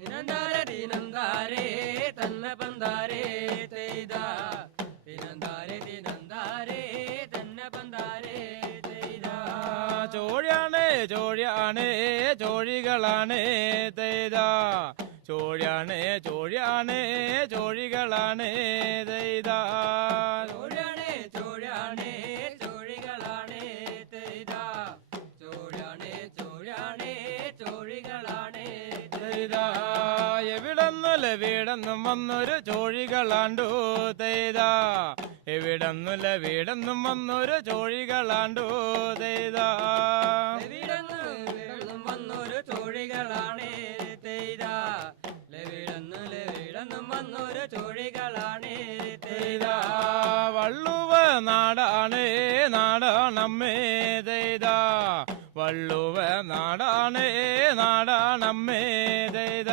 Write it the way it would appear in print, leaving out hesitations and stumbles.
തിനന്താരെ തിനന്താരെ തന്ന പന്താരെ തെയ്ത തിനന്താരെ തിനന്താരെ തന്ന പന്താരെ തെയ്ത ചോഴാണേ ചോഴാണേ ചോഴികളാണേ തെയ്ത ചോഴാണേ ചോഴാണേ ചോഴികളാണേ തെയ്ത ചോഴാണേ ചോഴാണേ ചോഴികളാണേ തെയ്ത ചോഴാണേ ചോഴാണേ ചോഴികളാണേ തെയ്ത എവിടെന്നും വന്നൊരു ചോഴികളാണ്ടു തെയ്ത എവിടെന്നും വന്നൊരു ചോഴികളാണ്ടു തെയ്ത ലവിടന്നും വന്നൊരു ചോഴികളാണേ തെയ്ത ലവിടന്നും വന്നൊരു ചോഴികളാണേ തെയ്ത വള്ളുവ നാടാണേ നാടാണമ്മേ തെയ്ത വള്ളുവ നാടാണേ നാടാണമ്മേ തെയ്ത